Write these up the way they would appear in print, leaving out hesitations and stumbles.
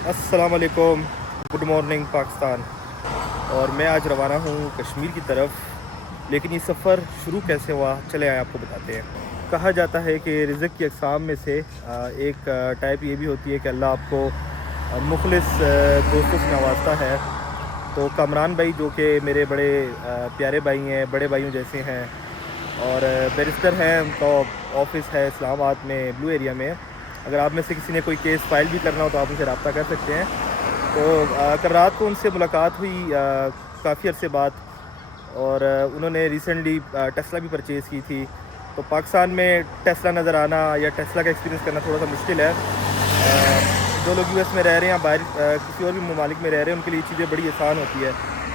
अस्सलाम वालेकुम, good morning Pakistan. और मैं आज रवाना हूँ कश्मीर की तरफ। लेकिन ये सफ़र शुरू कैसे हुआ, चले आए आपको बताते हैं। कहा जाता है कि रिज़्क़ की अक़साम में से एक टाइप ये भी होती है कि अल्लाह आपको मुखलिस दोस्तों से नवाजता है। तो कामरान भाई जो कि मेरे बड़े प्यारे भाई हैं, बड़े भाइयों जैसे हैं और बैरिस्टर हैं, उनका ऑफ़िस है इस्लामाबाद में ब्लू एरिया में। अगर आप में से किसी ने कोई केस फाइल भी करना हो तो आप उनसे रब्ता कर सकते हैं। तो कल रात को उनसे मुलाकात हुई काफ़ी अरसे बाद, और उन्होंने रिसेंटली टेस्ला भी परचेज़ की थी। तो पाकिस्तान में टेस्ला नज़र आना या टेस्ला का एक्सपीरियंस करना थोड़ा सा मुश्किल है। जो लोग यूएस में रह रहे हैं या बाहर किसी और भी ममालिक में रह रहे हैं, उनके लिए चीज़ें बड़ी आसान होती है।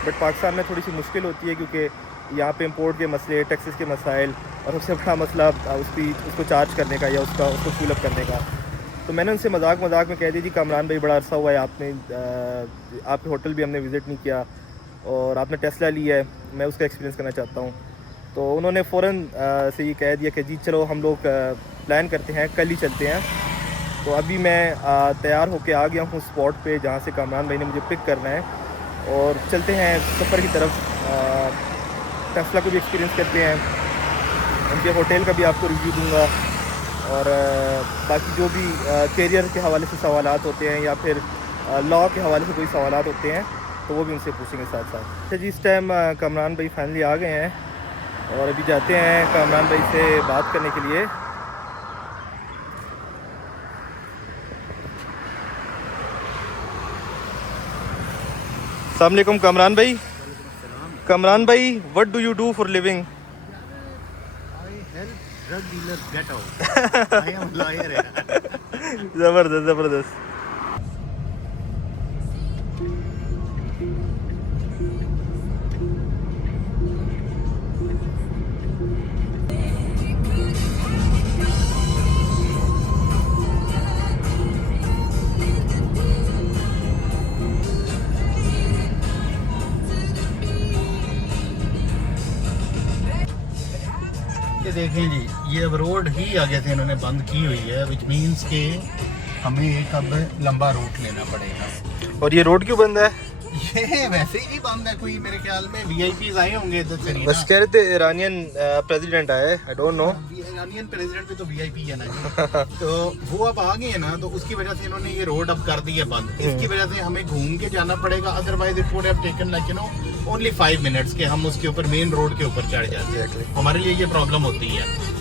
बट पाकिस्तान में थोड़ी सी मुश्किल होती है, क्योंकि यहाँ पे इंपोर्ट के मसले, टैक्सेस के मसाइल, और सबसे बड़ा मसला उसको चार्ज करने का या उसको फूल अप करने का। तो मैंने उनसे मजाक में कह दी थी, कामरान भाई बड़ा अरसा हुआ है आपने आपके होटल भी हमने विज़िट नहीं किया और आपने टेस्ला लिया है, मैं उसका एक्सपीरियंस करना चाहता हूँ। तो उन्होंने फ़ौरन से ये कह दिया कि जी चलो हम लोग प्लान करते हैं, कल ही चलते हैं। तो अभी मैं तैयार होके आ गया हूँ स्पॉट पे जहाँ से कामरान भाई ने मुझे पिक करना है, और चलते हैं सफ़र की तरफ। टेस्ला को भी एक्सपीरियंस करते हैं, उनके होटल का भी आपको रिव्यू दूंगा, और बाकी जो भी कैरियर के हवाले से सवालात होते हैं या फिर लॉ के हवाले से कोई सवालात होते हैं तो वो भी उनसे पूछेंगे साथ साथ। अच्छा जी, इस टाइम कामरान भाई फाइनली आ गए हैं और अभी जाते हैं कामरान भाई से बात करने के लिए। अस्सलाम वालेकुम कामरान भाई। कामरान भाई, what do you do for living? Drug dealers get out. I am lawyer. ज़बरदस्त ज़बरदस्त। ये देखें जी, ये अब रोड ही आगे से इन्होंने बंद की हुई है, विच मीन्स के हमें एक अब लंबा रूट लेना पड़ेगा। और ये रोड क्यों बंद है? ये वैसे ही बंद है, कोई मेरे ख्याल में वीआईपीज आए होंगे इधर से। बस कह रहे थे ईरानियन प्रेसिडेंट आए, I don't know. Iranian president भी तो वीआईपी है ना जी। तो वो अब आ गए हैं ना, तो उसकी वजह से इन्होंने ये रोड अब कर दी है बंद। इसकी वजह से हमें घूम के जाना पड़ेगा, otherwise it would have taken like you no only 5 minutes के हम उसके ऊपर मेन रोड के ऊपर चढ़ जाते हैं। हमारे लिए ये प्रॉब्लम होती है।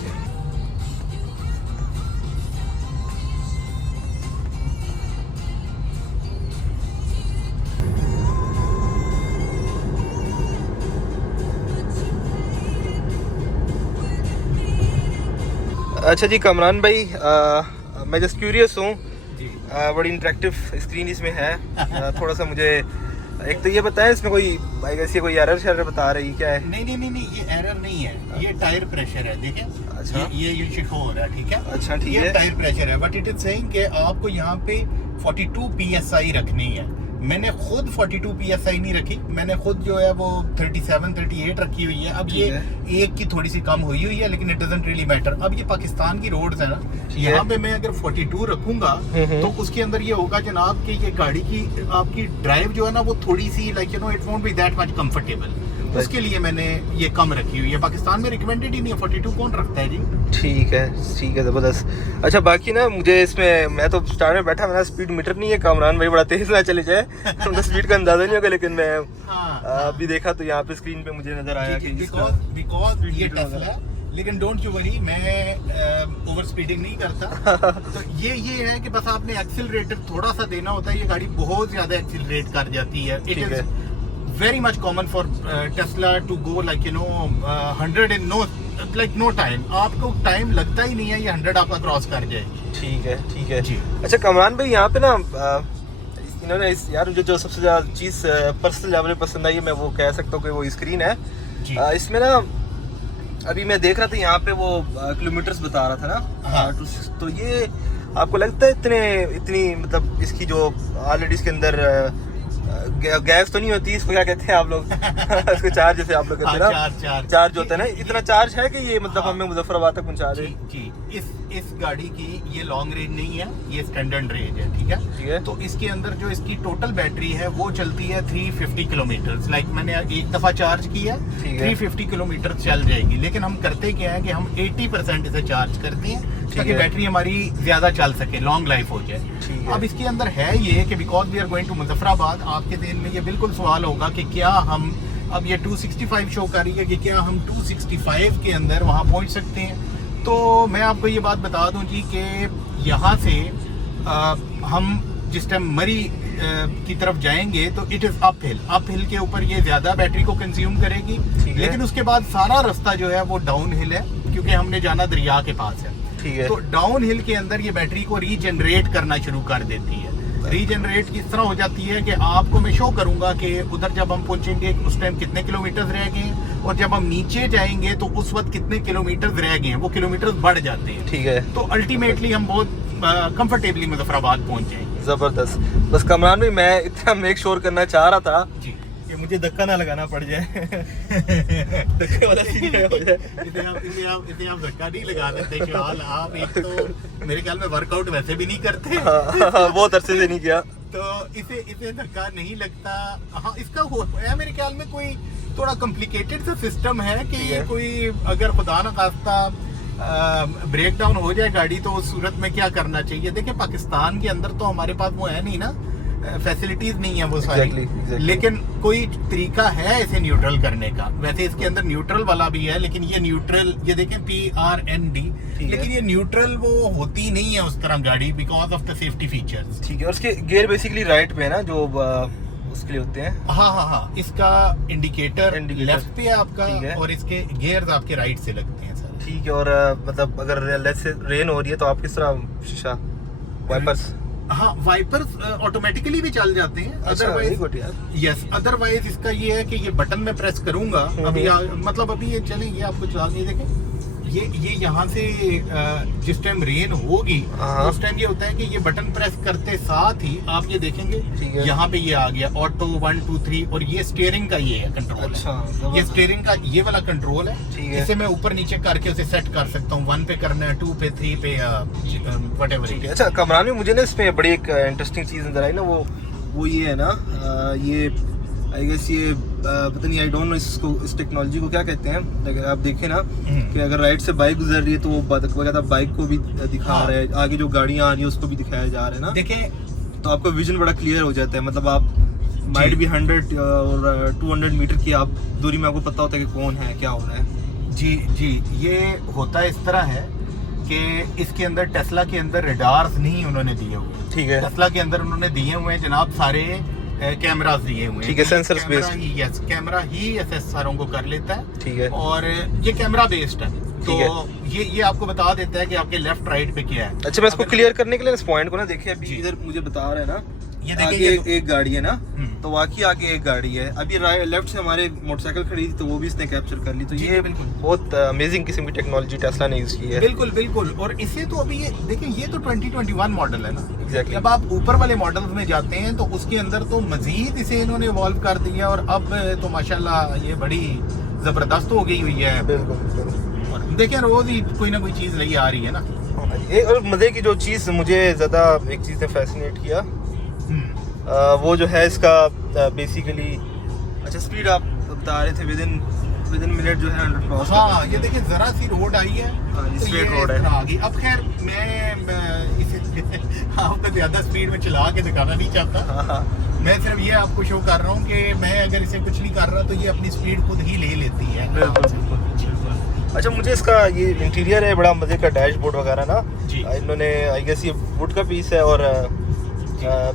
अच्छा जी कामरान भाई, मैं जस्ट क्यूरियस हूँ, बड़ी इंटरेक्टिव स्क्रीन इसमें है। थोड़ा सा मुझे एक तो ये बताएं, इसमें कोई भाई ऐसी कोई एरर शरर बता रही क्या है? नहीं, ये एरर नहीं है, ये टायर प्रेशर है। देखें, अच्छा, ये शिखो हो रहा है, ठीक है। अच्छा ठीक है, टायर प्रेशर है, बट इट इज सेइंग कि आपको यहाँ पे 42 psi रखनी है। मैंने खुद 42 psi नहीं रखी, मैंने खुद जो है वो 37-38 रखी हुई है। अब ये एक की थोड़ी सी कम हुई है, लेकिन इट डजंट रियली मैटर। अब ये पाकिस्तान की रोड्स है ना, यहाँ पे मैं अगर 42 रखूंगा तो उसके अंदर ये होगा जनाब कि ये गाड़ी की आपकी ड्राइव जो है ना वो थोड़ी सी like you know it won't be that much comfortable. उसके लिए मैंने ये कम रखी हुई है। पाकिस्तान में रिकमेंडेड ही नहीं है, 42 कौन रखता है जी। ठीक है ज़बरदस्त। अच्छा बाकी ना मुझे इसमें, मैं तो स्टार्ट में बैठा, मेरा स्पीड मीटर नहीं है, कामरान भाई बड़ा तेज ना चले जाए तो स्पीड का अंदाजा नहीं होगा। लेकिन मैं अभी देखा तो यहाँ पे स्क्रीन पे मुझे नजर आया कि बिकॉज ये टेस्ला, लेकिन डोंट यू वरी, मैं ओवर स्पीडिंग नहीं करता। तो ये है कि बस आपने एक्सीलरेटर थोड़ा सा देना होता है, ये गाड़ी बहुत ज्यादा एक्सीलरेट कर जाती है। It is very much common for Tesla to go like you know 100 in no time। आपको टाइम लगता ही नहीं है, ये 100 आपका क्रॉस कर जाए। ठीक है जी। अच्छा कामरान भाई, यहाँ पे ना इन्होंने यार मुझे जो सबसे ज़्यादा चीज़ पर्सनल लेवल पे पसंद आई है, मैं वो कह सकता हूँ कि वो स्क्रीन है। इसमें ना अभी मैं देख रहा था यहाँ पे वो किलोमीटर्स बता रहा था ना। हाँ। तो ये आपको लगता है इतनी मतलब इसकी जो ऑलरेडी इसके अंदर गैस तो नहीं होती, इसको क्या कहते हैं आप लोग? इसको चार्ज, जैसे आप लोग कहते हैं ना, चार्ज होता है ना, इतना चार्ज है कि ये मतलब हमें मुजफ्फराबाद तक पहुंचा दे? जी, इस गाड़ी की ये लॉन्ग रेंज नहीं है, ये स्टैंडर्ड रेंज है, ठीक है। तो इसके अंदर जो इसकी टोटल बैटरी है वो चलती है 350 किलोमीटर। लाइक मैंने एक दफा चार्ज किया 350 किलोमीटर चल जाएगी। लेकिन हम करते क्या है कि हम 80% इसे चार्ज करते हैं ताकि बैटरी हमारी ज्यादा चल सके, लॉन्ग लाइफ हो जाए। अब इसके अंदर है ये कि because we are going to Muzaffarabad, आपके दिन में ये बिल्कुल सवाल होगा कि क्या हम, अब ये 265 शो कर रही है कि क्या हम 265 के अंदर वहाँ पहुँच सकते हैं। तो मैं आपको ये बात बता दूं जी कि यहाँ से हम जिस टाइम मरी की तरफ जाएंगे तो इट इज़ अप हिल के ऊपर ये ज़्यादा बैटरी को कंज्यूम करेगी। लेकिन उसके बाद सारा रास्ता जो है वो डाउन हिल है, क्योंकि हमने जाना दरिया के पास है। तो डाउन हिल के अंदर ये बैटरी को रीजनरेट करना शुरू कर देती है। रीजनरेट किस तरह हो जाती है कि आपको मैं शो करूंगा कि उधर जब हम पहुंचेंगे उस टाइम कितने किलोमीटर रह गए हैं, और जब हम नीचे जाएंगे तो उस वक्त कितने किलोमीटर रह गए हैं, वो किलोमीटर बढ़ जाते हैं। ठीक है। तो अल्टीमेटली हम बहुत कंफर्टेबली मुजफ्फराबाद पहुंच जाएंगे। जबरदस्त। बस कमरान भाई, मैं इतना मेक श्योर करना चाह रहा था जी कि मुझे धक्का ना लगाना पड़ जाए। धक्के वाला सीन हो जाए। इसे आप धक्का नहीं लगा देते फिलहाल। आप एक तो मेरे ख्याल में वर्कआउट वैसे भी नहीं करते। बहुत अरसे से नहीं किया, तो इसे धक्का नहीं लगता। हाँ, इसका है मेरे ख्याल में कोई थोड़ा कॉम्प्लिकेटेड सा सिस्टम है कि कोई अगर खुदा न खास्ता ब्रेक डाउन हो जाए गाड़ी तो उस सूरत में क्या करना चाहिए। देखिए, पाकिस्तान के अंदर तो हमारे पास वो है नहीं ना, फैसिलिटीज नहीं है वो सारी। exactly. लेकिन कोई तरीका है इसे न्यूट्रल करने का। वैसे इसके अंदर न्यूट्रल वाला भी है, लेकिन ये न्यूट्रल, ये देखें PRND, लेकिन ये न्यूट्रल वो होती नहीं है उस तरह गाड़ी, because of the safety features. ठीक है। और उसके गियर बेसिकली राइट पे है ना, जो उसके लिए होते हैं। हाँ, इसका इंडिकेटर लेफ्ट पे है आपका, और इसके गियर्स आपके राइट से लगते हैं सर। ठीक है। और मतलब अगर लेट्स से रेन हो रही है तो आप किस तरह शीशा, वाइपर्स? हाँ, वाइपर्स ऑटोमेटिकली भी चल जाते हैं। अदरवाइज यस, अदरवाइज इसका ये है कि ये बटन में प्रेस करूंगा अभी, मतलब अभी ये चलेंगे, आपको चला के देखें। ये यहाँ से जिस टाइम रेन होगी उस टाइम ये होता है कि ये बटन प्रेस करते साथ ही आप ये देखेंगे यहाँ पे ये आ गया ऑटो 1 2 3, और ये स्टीयरिंग का ये है कंट्रोल। अच्छा, ये स्टीयरिंग का ये वाला कंट्रोल है। इसे मैं ऊपर नीचे करके उसे सेट कर सकता हूँ, 1 पे करना है, 2 पे, 3 पे, व्हाटएवर। अच्छा कमरान, मुझे ना इसमें बड़ी एक इंटरेस्टिंग चीज नजर आई ना, वो ये है ना, ये आई गेस ये पता नहीं, आई डोंट नो इसको, इस टेक्नोलॉजी को क्या कहते हैं। अगर आप देखें ना कि अगर राइट से बाइक गुजर रही है तो वो बकायदा बाइक को भी दिखा रहा है, आगे जो गाड़ियां आ रही है उसको भी दिखाया जा रहा है ना। देखें तो आपका विजन बड़ा क्लियर हो जाता है। मतलब आप माइट भी 100 और 200 मीटर की आप दूरी में आपको पता होता है कि कौन है, क्या हो रहा है। जी, ये होता है इस तरह है कि इसके अंदर, टेस्ला के अंदर रडार्स नहीं उन्होंने दिए हुए। ठीक है। टेस्ला के अंदर उन्होंने दिए हुए हैं जनाब सारे कैमरास दिए हुए हैं। ठीक है, सेंसर बेस्ड। यस, कैमरा ही एसएसआरों को कर लेता है। ठीक है। और ये कैमरा बेस्ड है, तो ये आपको बता देता है कि आपके लेफ्ट राइट पे क्या है। अच्छा, मैं इसको क्लियर करने के लिए इस पॉइंट को ना देखिए, अभी इधर मुझे बता रहा है ना, ये देखिए एक गाड़ी है ना, तो वाकई आगे एक गाड़ी है। अभी लेफ्ट से हमारे मोटरसाइकिल खड़ी थी तो वो भी इसने कैप्चर कर ली। तो ये बहुत अमेजिंग किस्म की टेक्नोलॉजी टेस्ला ने यूज की है। बिल्कुल। और इसे तो अभी ये देखिए, ये तो 2021 मॉडल है ना। एग्जैक्टली। जब आप ऊपर वाले मॉडल्स में जाते हैं तो उसके अंदर तो मजीद इसे इन्होंने इवॉल्व कर दिया, और अब तो माशाल्लाह ये बड़ी जबरदस्त हो गई हुई है। बिल्कुल। देखिए, रोज ही कोई ना कोई चीज लगी आ रही है ना। और मजे की जो चीज मुझे ज्यादा एक चीज ने फैसिनेट किया, वो जो है इसका बेसिकली, अच्छा स्पीड आप बता रहे थे विदिन मिनट जो है 100 क्रॉस। हाँ, ये देखिए जरा सी रोड आई है, स्ट्रेट रोड है आगे। अब खैर मैं इसे आपको ज्यादा स्पीड में चला के दिखाना नहीं चाहता। मैं सिर्फ ये आपको शो कर रहा हूँ कि मैं अगर इसे कुछ नहीं कर रहा तो ये अपनी स्पीड खुद ही ले लेती है। बिल्कुल। अच्छा, मुझे इसका ये इंटीरियर है बड़ा मजे का, डैशबोर्ड वगैरह ना जी, इन्होंने आई गेस ये वुड का पीस है, और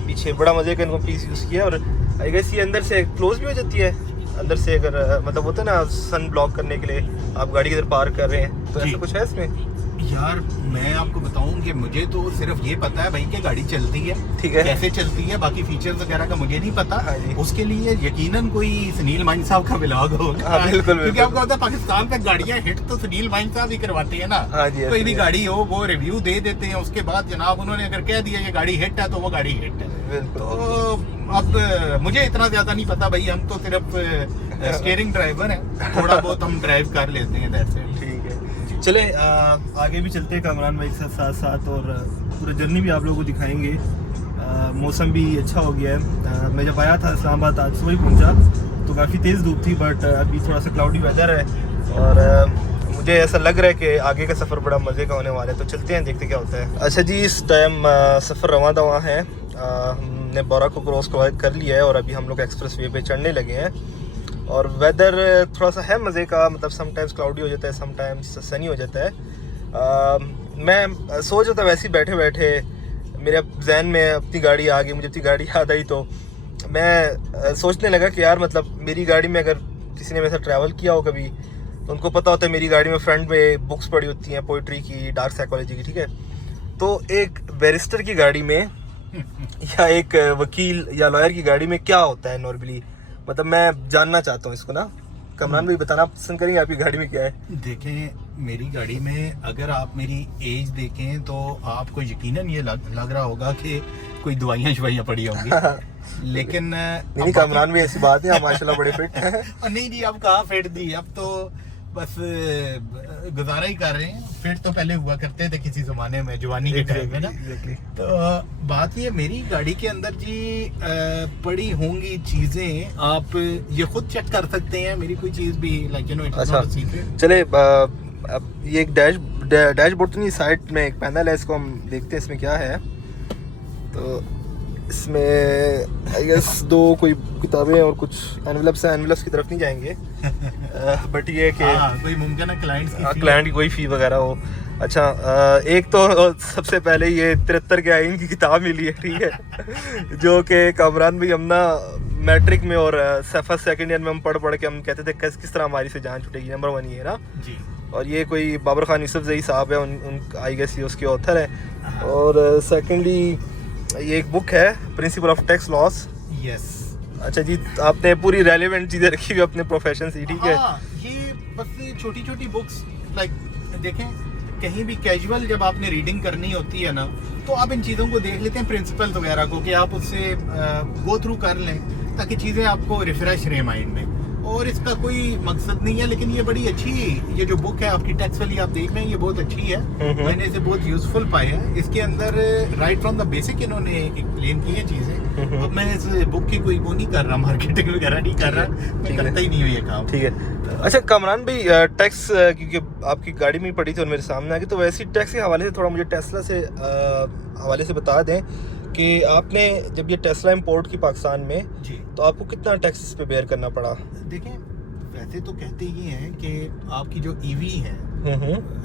पीछे बड़ा मजे का इनको पीस यूज किया। और आई गेस ये अंदर से क्लोज भी हो जाती है, अंदर से अगर मतलब होता है ना सन ब्लॉक करने के लिए, आप गाड़ी इधर पार्क कर रहे हैं तो ऐसा कुछ है इसमें। यार मैं आपको बताऊं कि मुझे तो सिर्फ ये पता है भाई कि गाड़ी चलती है, ठीक है, कैसे चलती है, बाकी फीचर्स वगैरह का मुझे नहीं पता। उसके लिए यकीनन कोई सुनील माइन साहब का व्लॉग होगा। बिल्कुल, क्योंकि आपको पता है पाकिस्तान में गाड़ियां हिट तो सुनील माइन साहब ही करवाते हैं ना। कोई भी गाड़ी हो वो रिव्यू दे देते हैं, उसके बाद जनाब उन्होंने अगर कह दिया ये गाड़ी हिट है तो वो गाड़ी हिट है। तो अब मुझे इतना ज्यादा नहीं पता भाई, हम तो सिर्फ स्टीयरिंग ड्राइवर हैं, थोड़ा बहुत हम ड्राइव कर लेते हैं। That's it. ठीक है। चले आगे भी चलते हैं कामरान भाई के साथ साथ और पूरा जर्नी भी आप लोगों को दिखाएंगे। मौसम भी अच्छा हो गया है। मैं जब आया था इस्लामाबाद आज सुबह ही पहुंचा तो काफ़ी तेज़ धूप थी, बट अभी थोड़ा सा क्लाउडी वेदर है और मुझे ऐसा लग रहा है कि आगे का सफ़र बड़ा मज़े का होने वाला है। तो चलते हैं, देखते क्या होता है। अच्छा जी, इस टाइम सफ़र रवां दवा है। हमने बोरा को क्रॉस कर लिया है और अभी हम लोग एक्सप्रेस वे पे चढ़ने लगे हैं और वेदर थोड़ा सा है मज़े का, मतलब समटाइम्स क्लाउडी हो जाता है, समटाइम्स सनी हो जाता है। मैं सोच रहा था वैसे ही बैठे बैठे मेरे जहन में अपनी गाड़ी आ गई, मुझे अपनी गाड़ी याद आई तो मैं सोचने लगा कि यार मतलब मेरी गाड़ी में अगर किसी ने मेरे साथ ट्रैवल किया हो कभी तो उनको पता होता है मेरी गाड़ी में फ्रंट में बुक्स पड़ी होती हैं पोइट्री की, डार्क साइकोलॉजी की, ठीक है। तो एक बैरिस्टर की गाड़ी में या एक वकील या लॉयर की गाड़ी में क्या होता है नॉर्मली, मतलब मैं जानना चाहता हूँ इसको ना। कमरान भाई बताना पसंद करेंगे आपकी गाड़ी में क्या है? देखें, मेरी गाड़ी में अगर आप मेरी एज देखें तो आपको यकीनन ये लग रहा होगा कि कोई दवाइयाँ शवाइयाँ पड़ी होंगी लेकिन नहीं कमरान भाई, ऐसी बात है, माशाल्लाह बड़े फिट हैं। नहीं जी, अब कहाँ फिट दी, अब तो बस गुजारा ही कर रहे हैं। फिट तो पहले हुआ करते थे किसी जमाने में, जवानी के टाइम में ना। तो बात ये मेरी गाड़ी के अंदर जी पड़ी होंगी चीजें, आप ये खुद चेक कर सकते हैं। मेरी कोई चीज भी like you no it's not a secret. चले अब ये एक डैशबोर्ड तो नहीं, साइड में एक पैनल है, इसको हम देखते हैं इसमें क्या है। तो इसमें आई गेस 2 कोई किताबें और कुछ एनवेलप्स हैं। एनवेलप्स की तरफ नहीं जाएंगे बट ये कि कोई मुमकिन है क्लाइंट की कोई फी वगैरह हो। अच्छा, एक तो सबसे पहले ये 73 के आइन की किताब मिली है, ठीक है जो कि कामरान भाई हम ना मैट्रिक में और फर्स्ट सेकंड ईयर में हम पढ़ के हम कहते थे किस तरह हमारी से जान छूटेगी। नंबर 1 ये ना जी। और ये कोई बाबर खान यूसुफ जई साहब है, उन आई गेस ये उसके ऑथर है। और सेकेंडली ये एक बुक है principle of tax loss. Yes. अच्छा जी, आपने पूरी रेलेवेंट चीज़ें रखी हुई अपने प्रोफेशन से, ठीक है। ये बस छोटी छोटी बुक्स लाइक देखें, कहीं भी कैजुअल जब आपने रीडिंग करनी होती है ना तो आप इन चीज़ों को देख लेते हैं, प्रिंसिपल्स वगैरह को, कि आप उससे गो थ्रू कर लें ताकि चीज़ें आपको रिफ्रेश रहे माइंड में। और इसका कोई मकसद नहीं है, लेकिन ये बड़ी अच्छी, ये जो बुक है आपकी टैक्स वाली आप देख रहे हैं, ये बहुत अच्छी है। मैंने इसे बहुत यूजफुल पाया है। इसके अंदर राइट फ्रॉम द बेसिक इन्होंने एक्सप्लेन की है चीज़ें। अब मैं इस बुक की कोई वो नहीं कर रहा, मार्केटिंग वगैरह नहीं कर रहा, मैं करता ही नहीं हूँ ये काम, ठीक है। अच्छा कामरान भाई, टैक्स क्योंकि आपकी गाड़ी में पड़ी थी और मेरे सामने आ गई, तो वैसे टैक्स के हवाले से थोड़ा मुझे टेस्ला से हवाले से बता दें कि आपने जब ये टेस्ला इंपोर्ट की पाकिस्तान में जी, तो आपको कितना टैक्स इस पे बेयर करना पड़ा? देखें, वैसे तो कहते ही हैं कि आपकी जो ईवी है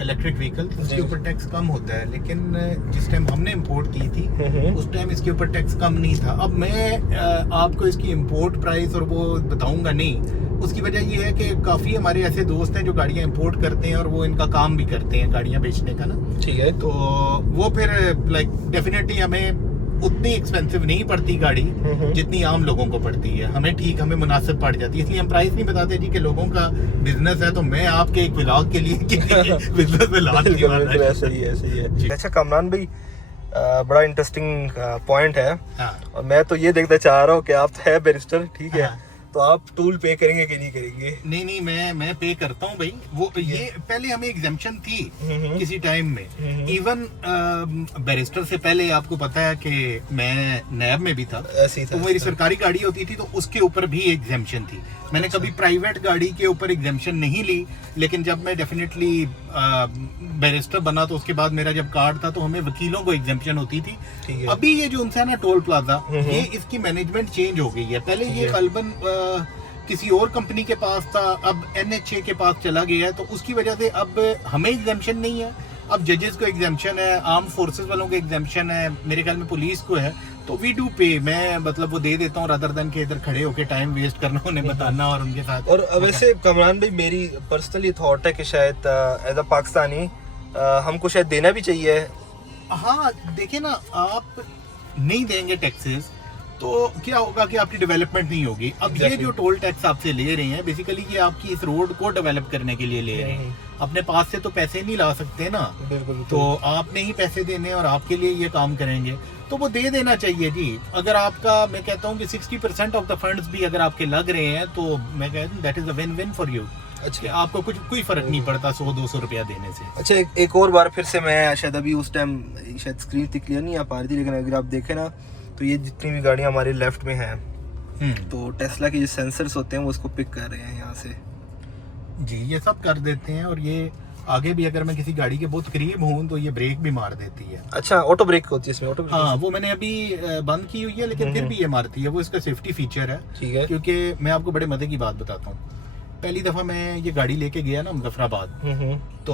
इलेक्ट्रिक व्हीकल, उसके ऊपर टैक्स कम होता है, लेकिन जिस टाइम हमने इंपोर्ट की थी उस टाइम इसके ऊपर टैक्स कम नहीं था। अब मैं आपको इसकी इंपोर्ट प्राइस और वो बताऊंगा नहीं। उसकी वजह ये है कि काफ़ी हमारे ऐसे दोस्त हैं जो गाड़ियाँ इंपोर्ट करते हैं और वो इनका काम भी करते हैं गाड़ियाँ बेचने का ना, ठीक है। तो वो फिर लाइक डेफिनेटली हमें उतनी एक्सपेंसिव नहीं पड़ती गाड़ी जितनी आम लोगों को पड़ती है। हमें मुनासिब पड़ जाती है, इसलिए हम प्राइस नहीं बताते जी कि लोगों का बिजनेस है तो मैं आपके एक व्लॉग के लिए बिजनेस में लाल नहीं मार रहा। सही है। अच्छा कामरान भाई, बड़ा इंटरेस्टिंग पॉइंट है। और मैं तो ये देखना चाह रहा हूँ कि आप है बैरिस्टर, ठीक है, तो आप टूल पे करेंगे कि नहीं करेंगे? नहीं, मैं पे करता हूँ भाई। वो ये पहले हमें एग्जेम्पशन थी किसी टाइम में, इवन बैरिस्टर से पहले आपको पता है कि मैं नैब में भी था, तो मेरी सरकारी गाड़ी होती थी तो उसके ऊपर भी एग्जेम्पशन थी। मैंने कभी प्राइवेट गाड़ी के ऊपर एग्जेम्पशन नहीं ली, लेकिन जब मैं डेफिनेटली बैरिस्टर बना तो उसके बाद मेरा जब कार्ड था तो हमें वकीलों को एग्जेम्पशन होती थी। अभी ये जो उनसे ना टोल प्लाजा, ये इसकी मैनेजमेंट चेंज हो गई है। पहले ये गालिबन किसी और कंपनी के पास था, अब NHA के पास चला गया है, तो उसकी वजह से अब हमें एग्जेम्पशन नहीं है। अब जजेस को एग्जेम्पशन है, आर्म फोर्सेस वालों को एग्जेम्पशन है, मेरे ख्याल में पुलिस को है, तो वी डू पे। मैं मतलब वो दे देता हूँ रादर देन के इधर खड़े होकर टाइम वेस्ट करना, उन्हें बताना और उनके साथ। और वैसे कमरान भाई, मेरी पर्सनली थॉट है कि शायद एज अ पाकिस्तानी हमको शायद देना भी चाहिए। हाँ देखिए ना, आप नहीं देंगे टैक्सेस तो क्या होगा कि आपकी डेवलपमेंट नहीं होगी। अब ये जो टोल टैक्स आपसे ले रहे हैं, बेसिकली ये आपकी इस रोड को डेवलप करने के लिए ले रहे हैं। अपने पास से तो पैसे नहीं ला सकते ना, तो आपने ही पैसे देने और आपके लिए ये काम करेंगे, तो वो दे देना चाहिए जी। अगर आपका, मैं कहता हूँ कि 60% ऑफ द फंड्स भी अगर आपके लग रहे हैं तो मैं कहता हूँ that is a win win for you. अच्छा। कि आपको कुछ कोई फर्क नहीं पड़ता 100-200 रुपया देने से। अच्छा, एक और बार फिर से मैं शायद अभी उस टाइम शायद स्क्रीन इतनी क्लियर नहीं आ पा रही थी, लेकिन अगर आप देखें ना तो ये जितनी भी गाड़ियाँ हमारे लेफ्ट में हैं तो टेस्ला के जो सेंसर्स होते हैं वो उसको पिक कर रहे हैं यहाँ से। जी, ये सब कर देते हैं, और ये आगे भी अगर मैं किसी गाड़ी के बहुत करीब हूँ तो ये ब्रेक भी मार देती है। अच्छा, ऑटो ब्रेक होती है इसमें? ऑटो ब्रेक, हाँ, वो मैंने अभी बंद की हुई है, लेकिन फिर भी ये मारती है। वो इसका सेफ्टी फीचर है। ठीक है। क्योंकि मैं आपको बड़े मजे की बात बताता हूँ। पहली दफा मैं ये गाड़ी लेके गया ना मुजफ्फराबाद, तो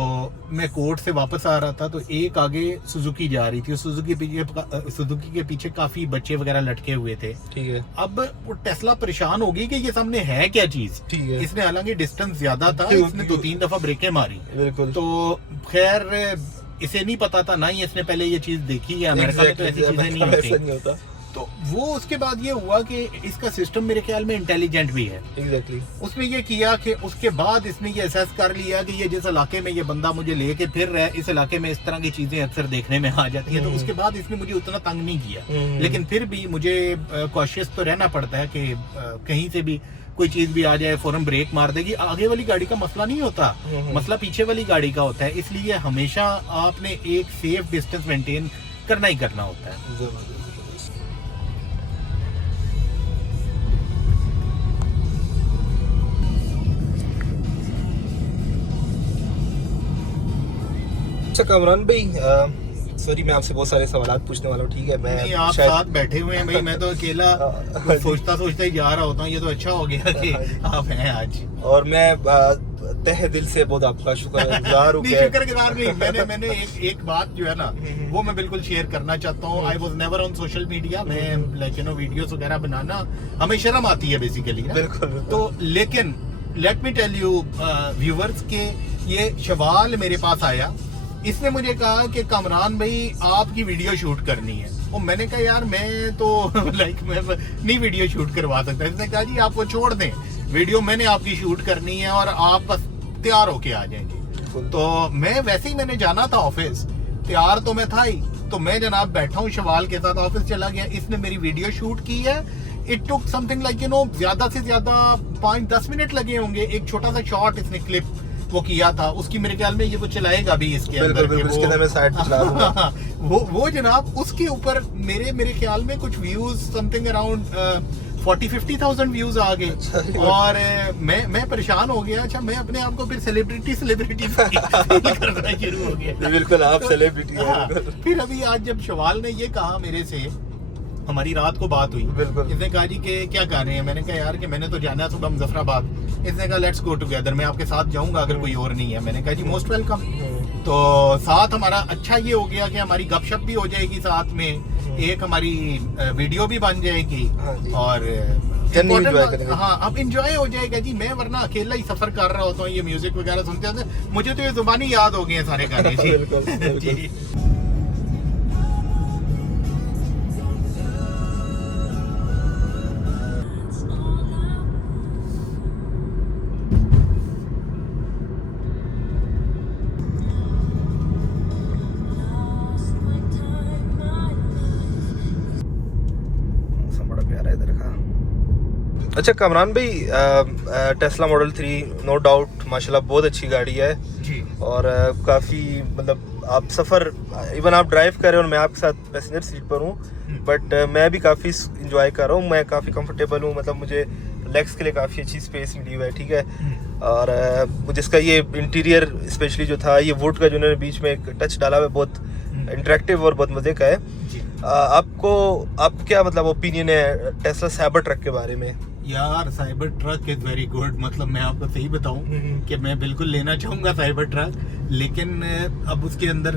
मैं कोर्ट से वापस आ रहा था, तो एक आगे सुजुकी जा रही थी। सुजुकी के पीछे काफी बच्चे वगैरह लटके हुए थे। ठीक है। अब वो टेस्ला परेशान हो गई कि ये सामने है क्या चीज। ठीक है। इसने हालांकि डिस्टेंस ज्यादा था, इसने 2-3 दफा ब्रेकें मारी। बिल्कुल। तो खैर इसे नहीं पता था ना ही इसने पहले ये चीज देखी है। अमेरिका में तो ऐसी चीजें नहीं होती। तो वो उसके बाद ये हुआ कि इसका सिस्टम मेरे ख्याल में इंटेलिजेंट भी है। एग्जैक्टली। उसने ये किया कि उसके बाद इसने ये असेस कर लिया कि ये जिस इलाके में ये बंदा मुझे लेके फिर रहा है, इस इलाके में इस तरह की चीजें अक्सर देखने में आ जाती है। तो उसके बाद इसने मुझे उतना तंग नहीं किया। लेकिन फिर भी मुझे कॉशियस तो रहना पड़ता है कि कहीं से भी कोई चीज भी आ जाए फौरन ब्रेक मार देगी। आगे वाली गाड़ी का मसला नहीं होता, मसला पीछे वाली गाड़ी का होता है। इसलिए हमेशा आपने एक सेफ डिस्टेंस मेंटेन करना ही करना होता है। अच्छा कामरान भाई, सॉरी मैं आपसे बहुत सारे सवाल पूछने वाला हूँ। ठीक है, मैं नहीं, आप साथ बैठे हुए हैं भाई, मैं तो अकेला सोचता ही जा रहा होता हूँ। ये तो अच्छा हो गया कि आप हैं आज। और मैं तहे दिल से बहुत आपका शुक्रगुजार हूँ। शुक्रगुजार नहीं, मैंने एक बात जो है ना वो मैं बिल्कुल शेयर करना चाहता हूँ। I was never on social media. मैं लाइक वीडियोस वगैरह बनाना हमें शर्म आती है बेसिकली। बिल्कुल। तो लेकिन let me tell you viewers के, ये शवाल मेरे पास आया। इसने मुझे कहा कि कामरान भाई आपकी वीडियो शूट करनी है। और मैंने कहा यार मैं तो लाइक मैं नहीं वीडियो शूट करवा सकता। इसने कहा जी आप वो छोड़ दें, वीडियो मैंने आपकी शूट करनी है और आप बस तैयार होके आ जाएंगे। तो मैंने जाना था ऑफिस, तैयार तो मैं था ही। तो मैं जनाब बैठा हूँ शवाल के साथ, ऑफिस चला गया। इसने मेरी वीडियो शूट की है। इट टुक समथिंग लाइक ज्यादा से ज्यादा 5-10 मिनट लगे होंगे। एक छोटा सा शॉट इसने क्लिप वो किया था। उसकी मेरे ख्याल में ये वो चलाएगा भी इसके अंदर। वो जनाब उसके ऊपर मेरे ख्याल में कुछ व्यूज समथिंग अराउंड 40-50,000 व्यूज आ गए। और मैं परेशान हो गया। अच्छा, मैं अपने आप को फिर सेलिब्रिटी करना शुरू हो गया। बिल्कुल, आप सेलिब्रिटी हैं। फिर अभी आज जब शवाल ने ये कहा मेरे से, हमारी रात को बात हुई। इसने कहा जी कि क्या कर रहे हैं? मैंने कहा यार कि मैंने तो जाना है सुबह मुजफ्फराबाद। इसने कहा लेट्स गो टुगेदर, मैं आपके साथ जाऊंगा अगर कोई और नहीं है। मैंने कहा जी मोस्ट वेलकम। तो साथ हमारा अच्छा ये हो गया कि हमारी गपशप भी हो जाएगी साथ में, एक हमारी वीडियो भी बन जाएगी और हाँ अब इंजॉय हो जाएगा जी। मैं वरना अकेला ही सफर कर रहा होता हूँ, ये म्यूजिक वगैरह सुनते होते, मुझे तो ये जुबानी याद हो गए हैं सारे गाने जी। अच्छा कामरान भाई, टेस्ला मॉडल 3 नो डाउट माशाल्लाह बहुत अच्छी गाड़ी है जी। और काफ़ी मतलब आप सफ़र इवन आप ड्राइव कर रहे हो और मैं आपके साथ पैसेंजर सीट पर हूँ, बट मैं भी काफ़ी इंजॉय कर रहा हूँ। मैं काफ़ी कंफर्टेबल हूँ, मतलब मुझे लेग्स के लिए काफ़ी अच्छी स्पेस मिली हुई है। ठीक है। और मुझे इसका ये इंटीरियर स्पेशली जो था, ये वुड का जो उन्होंने बीच में एक टच डाला हुआ है, बहुत इंटरेक्टिव और बहुत मज़े का है। आपको क्या मतलब ओपिनियन है टेस्ला साइबर ट्रक के बारे में? यार cyber truck is very good. मतलब मैं आपको सही बताऊं कि मैं बिल्कुल लेना चाहूंगा साइबर ट्रक, लेकिन अब उसके अंदर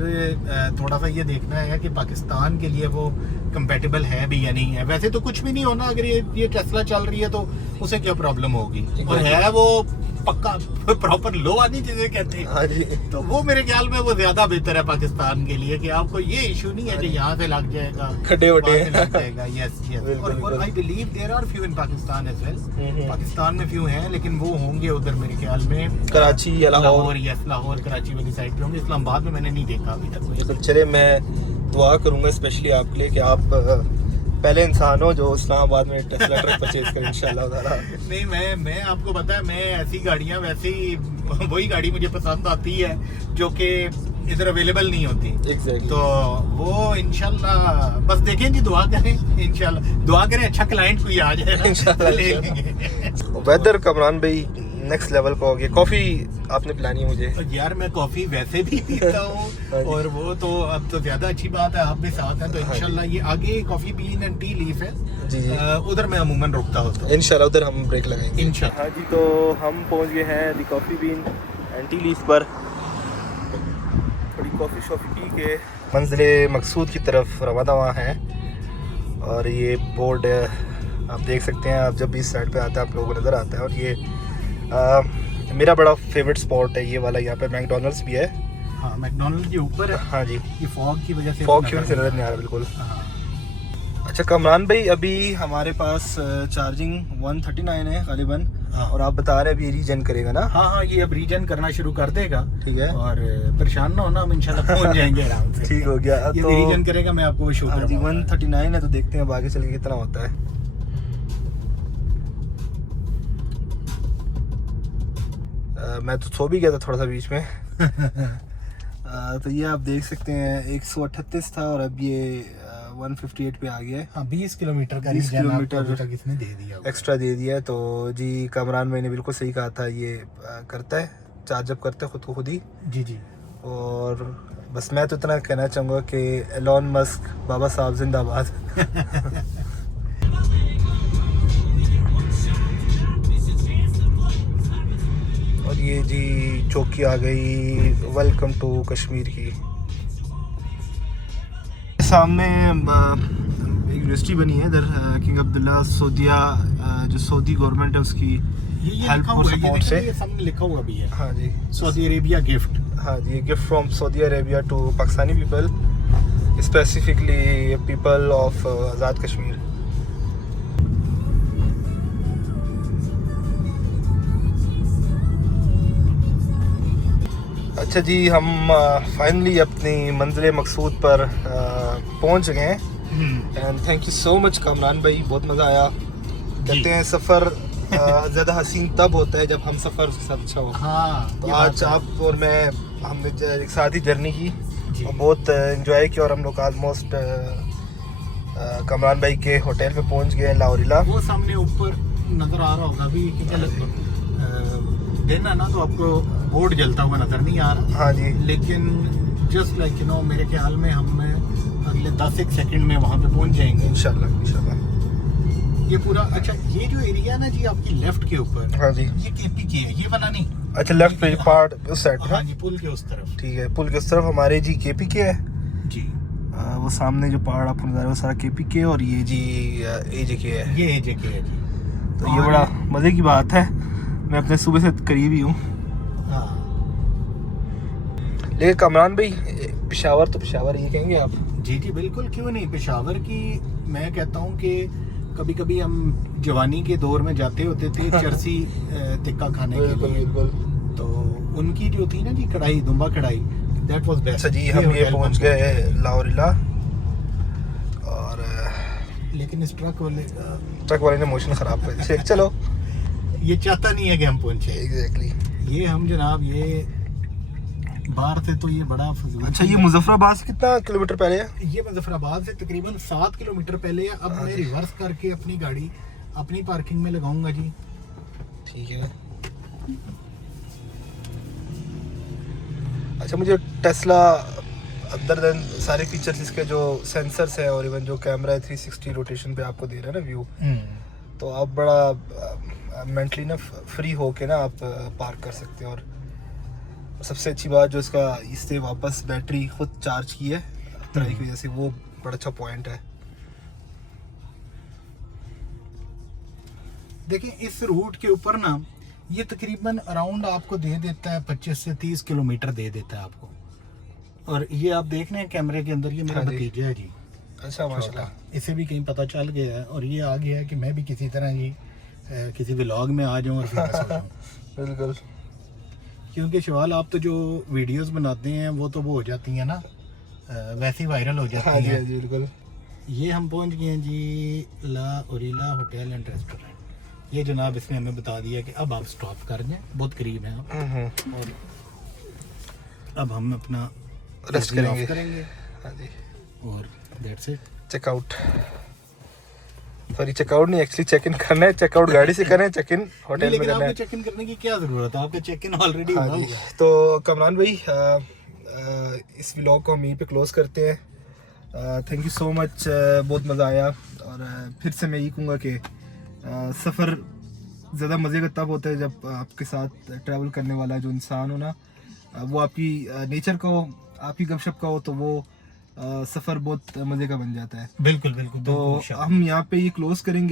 थोड़ा सा ये देखना है कि पाकिस्तान के लिए वो कंपैटिबल है भी या नहीं है। वैसे तो कुछ भी नहीं होना, अगर ये टेस्ला चल रही है तो उसे क्या प्रॉब्लम होगी। और है वो पक्का प्रॉपर लो वाली चीजें कहते हैं। हाँ जी। तो वो मेरे ख्याल में वो ज्यादा बेहतर है पाकिस्तान के लिए कि आपको ये इशू नहीं है कि यहाँ से लग जाएगा, खड्डे वड्डे लग जाएगा। Yes yes. और I believe there are few in Pakistan as well. Pakistan में फ्यू हैं, लेकिन वो होंगे उधर मेरे ख्याल में कराची या लाहौर। यस, लाहौर कराची वाली साइड पे होंगे। इस्लामाबाद में मैंने नहीं देखा अभी तक। तो चले, मैं दुआ करूंगा स्पेशली आपके लिए कि आप पहले इंसान हो जो इस्लामाबाद में टेस्ला ट्रक परचेज करें इंशाल्लाह ताला। नहीं, मैं आपको पता है, मैं ऐसी गाड़ियां वैसे ही वही गाड़ी मुझे पसंद आती है जो कि इधर अवेलेबल नहीं होती। एग्जैक्टली। तो वो इंशाल्लाह बस देखें जी, दुआ करें, इंशाल्लाह दुआ करें अच्छा क्लाइंट कोई आ जाए ना, इंशाल्लाह, ले लेंगे। वेदर कमरान भाई नेक्स्ट लेवल का हो गया। कॉफ़ी आपने पिलानी है मुझे। यार मैं कॉफी वैसे भी पीता हाँ हूँ जी। और वो तो अब तो ज्यादा अच्छी बात है, आप भी साथ हैं तो हाँ जी। इंशाल्लाह ये आगे coffee bean and tea leaf है जी जी। उधर मैं अमूमन रुकता होता हूँ इंशाल्लाह उधर हम ब्रेक लगाएंगे इंशाल्लाह। हाँ जी। तो हम पहुंच गए हैं the coffee bean and tea leaf पर। थोड़ी कॉफ़ी शॉफ़ी पी के मंजिले मकसूद की तरफ रवाना हैं। और ये बोर्ड आप देख सकते हैं, आप जब भी इस साइड पे आते हैं आप लोगों को नज़र आता है। और ये मेरा बड़ा फेवरेट स्पॉट है ये वाला। यहाँ पे मैकडोनल्ड्स भी है। हाँ मैकडोनल्ड के ऊपर है। हाँ जी। ये फॉग की वजह से फॉग की वजह से नज़र नहीं आ रहा बिल्कुल। हाँ। अच्छा कमरान भाई, अभी हमारे पास चार्जिंग 139 है गालिबन। हाँ। और आप बता रहे हैं अभी रीजन करेगा ना? हाँ हाँ ये अब रीजन करना शुरू कर देगा। ठीक है। और परेशान ना होना, हम इंशाल्लाह पहुंच जाएंगे आराम से। ठीक हो गया। ये तो रीजन करेगा मैं आपको शो हाँ जी, करवाऊंगा। 139 है तो देखते हैं अब आगे चल के कितना होता है। मैं तो सो भी गया था थोड़ा सा बीच में। तो ये आप देख सकते हैं 138 था और अब ये 158 पे आ गया है। हाँ 20 किलोमीटर का 20 रीजन आपको किलोमीटर अभी तक इसने दे दिया होगा। एक्स्ट्रा दे दिया है। तो जी कमरान भाई ने बिल्कुल सही कहा था, ये करता है चार्ज अप करता है खुद को खुद ही। जी जी। और बस मैं तो इतना कहना चाहूँगा कि एलॉन मस्क बाबा साहब जिंदाबाद। और ये जी चौकी आ गई वेलकम टू कश्मीर की। सामने एक यूनिवर्सिटी बनी है इधर किंग अब्दुल्ला सऊदिया, जो सऊदी गवर्नमेंट है उसकी ये हेल्प लिखा और हुआ है, सपोर्ट से। ये सामने लिखा हुआ भी है हाँ जी, सऊदी अरेबिया गिफ्ट। हाँ जी, gift from Saudi Arabia to Pakistani people, specifically people of Azad Kashmir. अच्छा जी, हम फाइनली अपनी मंजिल मकसूद पर पहुंच गए हैं। And thank you so much Kamran भाई, बहुत मज़ा आया। कहते हैं सफ़र ज़्यादा हसीन तब होता है जब हम सफ़र उसके साथ अच्छा हो। हाँ तो ये आज बात है। आप और मैं हमने एक साथ ही जर्नी की जी। और बहुत एंजॉय किया। और हम लोग ऑलमोस्ट कमरान भाई के होटल पे पहुंच गए हैं लाहौरीला। वो सामने ऊपर नजर आ रहा होगा अभी, दिन है ना तो आपको बोर्ड जलता हुआ नजर नहीं आ रहा। हाँ जी, लेकिन जस्ट लाइक यू नो मेरे ख्याल में हम अगले 10 सेकंड में वहाँ पे पहुँच जाएंगे इंशाल्लाह इंशाल्लाह। ये पूरा। अच्छा ये जो एरिया है ना जी आपकी लेफ्ट के ऊपर, हाँ जी। ये केपी की है, ये वाला नहीं। अच्छा लेफ्ट पे पार्ट उस साइड हाँ पे। जी पुल के उस तरफ। ठीक है, पुल के उस तरफ हमारे जी केपी के है। जी वो सामने जो पहाड़ आपको नजर आ रहा है वो सारा केपी के, और ये जी एजे के है। ये एजे है जी। तो ये बड़ा मज़े की बात है, मैं अपने सूबे से करीब ही हूँ। हाँ लेकिन कमरान भाई पेशावर तो पेशावर ये कहेंगे आप? जी जी बिल्कुल, क्यों नहीं। पेशावर की मैं कहता हूँ कि कभी कभी हम जवानी के दौर में जाते होते थे चरसी टिक्का खाने के बिल्कुल लिए, बिल्कुल। तो उनकी जो थी ना जी कढ़ाई, दुम्बा कढ़ाई, दैट वाज बेस्ट। अच्छा जी, हम ये पहुंच गए लाहौरीला। और लेकिन इस ट्रक वाले ने मोशन ख़राब कर दिया। चलो ये चाहता नहीं है कि हम पहुंचे। एग्जैक्टली। ये हम जनाब ये बाहर से तो ये बड़ा फजूल। अच्छा ये मुजफ्फराबाद से कितना किलोमीटर पहले है? ये मुजफ्फराबाद से तकरीबन 7 किलोमीटर पहले है। अब मैं रिवर्स करके अपनी गाड़ी अपनी पार्किंग में लगाऊंगा जी। ठीक है। अच्छा मुझे टेस्ला अदर देन सारे फीचर्स इसके जो सेंसर्स हैं और इवन जो कैमरा है 360 रोटेशन पे आपको दे रहा है ना व्यू, तो आप बड़ा मेंटली ना फ्री हो के ना आप पार्क कर सकते हो। और सबसे अच्छी बात जो इसका इससे वापस बैटरी खुद चार्ज की है तराई की वजह से, वो बड़ा अच्छा पॉइंट है। देखिए इस रूट के ऊपर ना ये तकरीबन अराउंड आपको दे देता है 25 से 30 किलोमीटर दे देता है आपको। और ये आप देख रहे हैं कैमरे के अंदर, ये मेरा हाँ जी। भतीजा है जी। अच्छा माशाल्लाह। इसे भी कहीं पता चल गया है और ये आ गया है कि मैं भी किसी तरह जी किसी व्लॉग में आ जाऊं और फिर मैं सो जाऊं। बिल्कुल। क्योंकि सवाल आप तो जो वीडियोस बनाते हैं वो तो वो हो जाती हैं ना वैसे ही वायरल हो हाँ जाती जी, हाँ हैं। जी बिल्कुल। ये हम पहुंच गए हैं जी ला ओरिला होटल एंड रेस्टोरेंट। ये जनाब इसने हमें बता दिया कि अब आप स्टॉप कर दें, बहुत करीब हैं आप, और अब हम अपना रेस्ट battery off करेंगे। करेंगे हाँ जी, और that's it. Checkout, sorry checkout नहीं, एक्चुअली चेक इन करना है। चेकआउट गाड़ी से करें, चेक इन होटल में लेकिन करना आपको है। चेक इन करने की क्या जरूरत है, आपका चेक इन ऑलरेडी हाँ हुआ जी, हुआ है। तो कमरान भाई इस व्लॉग को हम यहीं पे क्लोज करते हैं। थैंक यू सो मच, बहुत मज़ा आया। और फिर से मैं यही कहूँगा कि सफ़र ज़्यादा मज़े का तब होता है जब आपके साथ ट्रैवल करने वाला जो इंसान हो ना, वो आपकी नेचर का हो, आपकी गपशप का हो, तो वो सफ़र बहुत मज़े का बन जाता है। बिल्कुल बिल्कुल तो बिल्कुल। हम यहाँ पे ये क्लोज करेंगे।